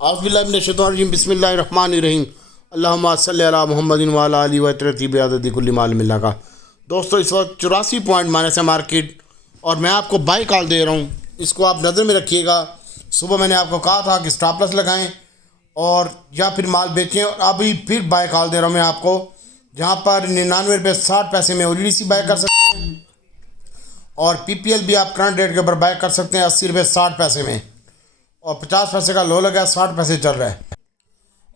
आज़बिल्लाहिमिनश्शैतानिर्रजीम बिस्मिल्लाहिर्रहमानिर्रहीम अल्लाहुम्मा सल्लि अला मुहम्मदिन व अला आलिहि व तरती बिअददी कुल्ली माल मिला का। दोस्तों, इस वक्त 84 पॉइंट माइनस है मार्केट और मैं आपको बाई कॉल दे रहा हूँ, इसको आप नज़र में रखिएगा। सुबह मैंने आपको कहा था कि स्टॉप लॉस लगाएं और या फिर माल बेचें, और अभी फिर बाई कॉल दे रहा हूँ मैं आपको, जहाँ पर 99 रुपये 60 पैसे में ODC बाय कर सकते हैं और PPL भी आप करंट रेट के ऊपर बाय कर सकते हैं 80 रुपये 60 पैसे में, और 50 पैसे का लो लगा है, 60 पैसे चल रहा है।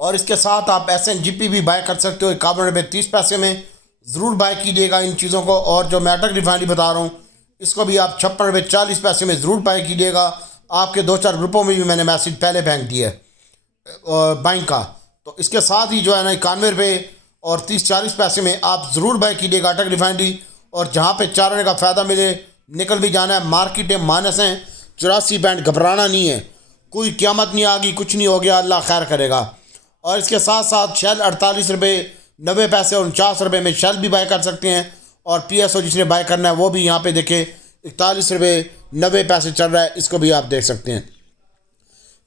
और इसके साथ आप SNGP भी बाय कर सकते हो 51 रुपये 30 पैसे में। ज़रूर बाय कीजिएगा इन चीज़ों को। और जो मैटक रिफाइनरी बता रहा हूँ, इसको भी आप 56 रुपये 40 पैसे में ज़रूर बाय कीजिएगा। आपके 2-4 ग्रुपों में भी मैंने मैसेज पहले फेंक दिया है बाइंग का। तो इसके साथ ही जो है ना 91 रुपये और 30-40 पैसे में आप ज़रूर बाय कीजिएगा अटक रिफाइनरी। और जहाँ पे 4 आने का फ़ायदा मिले निकल भी जाना है। मार्केट माइनस हैं 84 पॉइंट, घबराना नहीं है, कोई क़यामत नहीं आ गई, कुछ नहीं हो गया, अल्लाह खैर करेगा। और इसके साथ साथ शेल 48 रुपये 90 पैसे और 49 रुपये में शेल भी बाय कर सकते हैं। और PSO जिसने बाय करना है वो भी यहाँ पे देखें 41 रुपये 90 पैसे चल रहा है, इसको भी आप देख सकते हैं।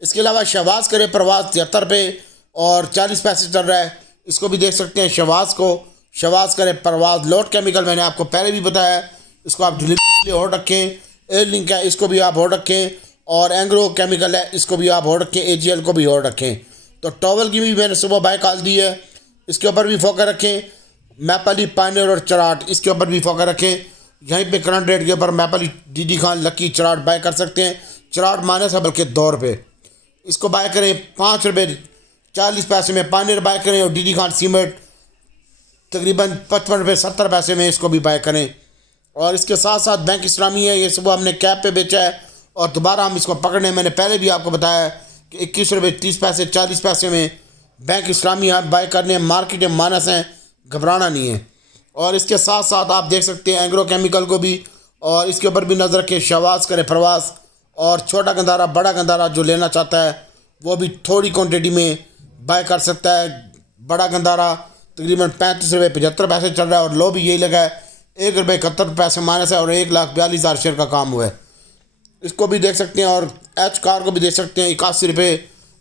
इसके अलावा शहबाज करे परवाज 73 रुपये और 40 पैसे चल रहा है, इसको भी देख सकते हैं। शहबाज करे परवाज लोड केमिकल मैंने आपको पहले भी बताया है, इसको आप डिलीवरी के लिए होल्ड रखें। एयर लिंक है, इसको भी आप होल्ड रखें। और एंग्रो केमिकल है, इसको भी आप होल्ड रखें। AGL को भी होल्ड रखें। तो टॉवल की भी मैंने सुबह बाय कॉल दी है, इसके ऊपर भी फोकस रखें। मैपली पाइनियर और चराट, इसके ऊपर भी फोकस रखें। यहीं पे करंट रेट के ऊपर मैपली DD खान लकी चराट बाय कर सकते हैं। चराट माइनस है बल्कि 2 रुपये, इसको बाय करें 5 रुपये 40 पैसे में। पाइनियर बाय करें और DD खान सीमेंट तकरीबन 55 रुपये 70 पैसे में, इसको भी बाय करें। और इसके साथ साथ बैंक इस्लामी है, ये सुबह हमने कैप पे बेचा है और दोबारा हम इसको पकड़ने, मैंने पहले भी आपको बताया कि 21 रुपये 30 पैसे 40 पैसे में बैंक इस्लामी आप बाय करने। मार्केट में माइनस हैं, घबराना नहीं है। और इसके साथ साथ आप देख सकते हैं एंग्रो केमिकल को भी, और इसके ऊपर भी नज़र रखें। शहबाज करे प्रवास और छोटा गंदारा बड़ा गंदारा जो लेना चाहता है वो भी थोड़ी क्वान्टिटी में बाय कर सकता है। बड़ा गंदारा तकरीबन 35 रुपये 75 पैसे चल रहा है और लो भी यही लगा है 1 रुपये 71 पैसे माइनस है और 1,42,000 शेयर का काम हुआ है, इसको भी देख सकते हैं। और एच कार को भी देख सकते हैं 81 रुपये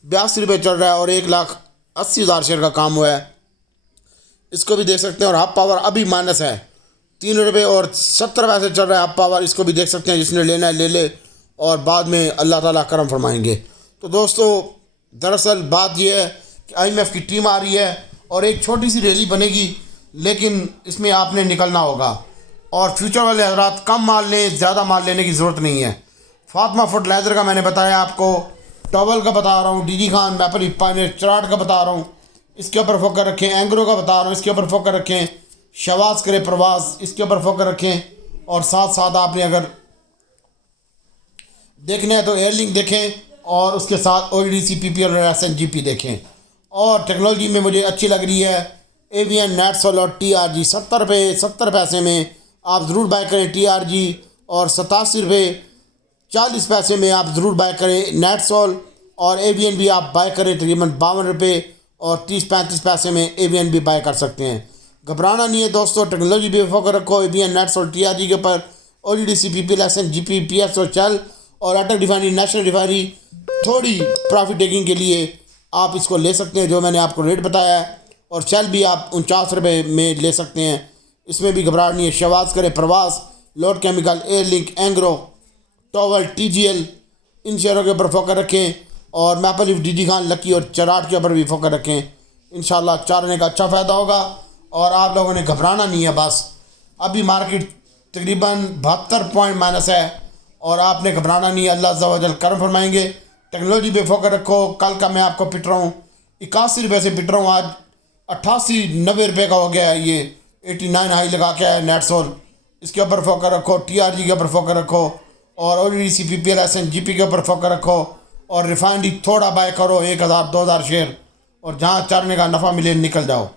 82 चल रहा है और 1,80,000 शेयर का काम हुआ है, इसको भी देख सकते हैं। और हब पावर अभी माइनस है 3 रुपये 70 पैसे चल रहा है हब पावर, इसको भी देख सकते हैं। जिसने लेना है ले ले और बाद में अल्लाह ताला करम फरमाएंगे। तो दोस्तों, दरअसल बात यह है कि IMF की टीम आ रही है और एक छोटी सी रैली बनेगी, लेकिन इसमें आपने निकलना होगा। और फ्यूचर वाले हजरात कम माल लें, ज़्यादा माल लेने की ज़रूरत नहीं है। फातिमा फुट लेदर का मैंने बताया आपको, टॉवल का बता रहा हूँ, DD खान मैपल पाइनियर चराट का बता रहा हूँ, इसके ऊपर फोकस रखें। एंग्रो का बता रहा हूँ, इसके ऊपर फोकस रखें। शहबाज करे प्रवास, इसके ऊपर फोकस रखें। और साथ साथ आपने अगर देखना है तो एयरलिंक देखें और उसके साथ ODC PPL और SNGP देखें। और टेक्नोलॉजी में मुझे अच्छी लग रही है AVN नेटसोल और TRG 70 रुपये 70 पैसे में आप ज़रूर बाय करें TRG, और 87 रुपये 40 पैसे में आप ज़रूर बाय करें नेटसोल। और AVN भी आप बाय करें तकरीबन 52 रुपये और 30-35 पैसे में AVN भी बाय कर सकते हैं। घबराना नहीं है दोस्तों, टेक्नोलॉजी भी फोकस रखो AVN नेटसोल TRG के ऊपर। ODC PPL SNGP PSO चल और अटक रिफाइनरी नेशनल रिफाइनरी थोड़ी प्रॉफिट टेकिंग के लिए आप इसको ले सकते हैं जो मैंने आपको रेट बताया है। और शेल भी आप 49 रुपये में ले सकते हैं, इसमें भी घबराहट नहीं है। शहबाज करे प्रवास load chemical air link Engro towel TGL इन शेयरों के ऊपर फोकस रखें। और मैपल DD खान लकी और चराट के ऊपर भी फोकस रखें। इंशाल्लाह 4 आने का अच्छा फ़ायदा होगा और आप लोगों ने घबराना नहीं है। बस अभी मार्केट तकरीबन 72 पॉइंट माइनस है और आपने घबराना नहीं है, अल्लाह अज़्ज़ा व जल करम फरमाएंगे। टेक्नोलॉजी पे फोकस रखो। कल का मैं आपको पिट रहा हूँ 81 रुपये से पिट रहा हूँ, आज 88-90 रुपये का हो गया है। ये 89 हाई लगा के आया नेटसोल, इसके ऊपर फोकस रखो। TRG के ऊपर फोकस रखो और ODC PPL SNGP के ऊपर फोकस रखो। और रिफाइनरी थोड़ा बाय करो 1,000-2,000 शेयर, और जहाँ चढ़ने का नफ़ा मिले निकल जाओ।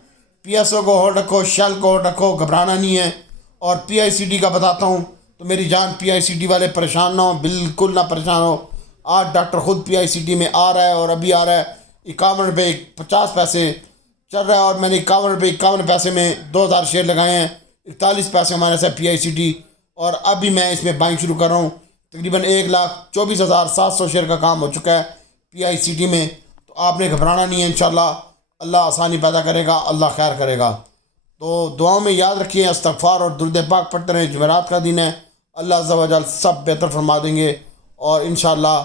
PSO को होल्ड रखो, शेल को होल्ड रखो, घबराना नहीं है। और PICD का बताता हूँ तो मेरी जान PICD वाले परेशान ना हो, बिल्कुल ना परेशान हो। आज डॉक्टर ख़ुद PICD में आ रहा है और अभी आ रहा है 51 रुपये 50 पैसे चल रहा है और मैंने 51 रुपये 51 पैसे में 2,000 शेयर लगाए हैं। 41 पैसे हमारे साथ PICD, और अभी मैं इसमें बाइंग शुरू कर रहा हूँ। तकरीबन 1,24,700 शेयर का काम हो चुका है PICD में। तो आपने घबराना नहीं है। इंशाल्लाह अल्लाह आसानी पैदा करेगा, अल्लाह खैर करेगा। तो दुआओं में याद रखिए, इस्तग़फ़ार और दुरूद पाक पढ़ते रहें। जुमेरात का दिन है, अल्लाह अज़्ज़ा व जल सब बेहतर फरमा देंगे और इंशाल्लाह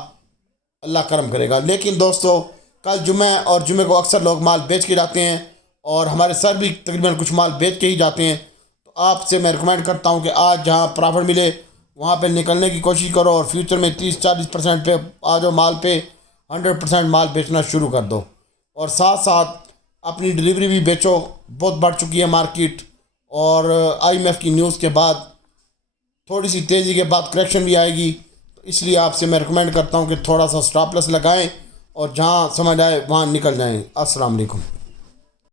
अल्लाह करम करेगा। लेकिन दोस्तों कल जुम्मे है और जुम्मे को अक्सर लोग माल बेच के जाते हैं और हमारे सर भी तकरीबन कुछ माल बेच के ही जाते हैं। तो आपसे मैं रिकमेंड करता हूँ कि आज जहाँ प्रॉफिट मिले वहाँ पे निकलने की कोशिश करो और फ्यूचर में 30-40% पे आ जाओ माल पे, 100% माल बेचना शुरू कर दो। और साथ साथ अपनी डिलीवरी भी बेचो, बहुत बढ़ चुकी है मार्केट और IMF की न्यूज़ के बाद थोड़ी सी तेज़ी के बाद करेक्शन भी आएगी। तो इसलिए आपसे मैं रिकमेंड करता हूँ कि थोड़ा सा स्टॉप लॉस लगाएं और जहाँ समझ आए वहाँ निकल जाएं। अस्सलाम वालेकुम।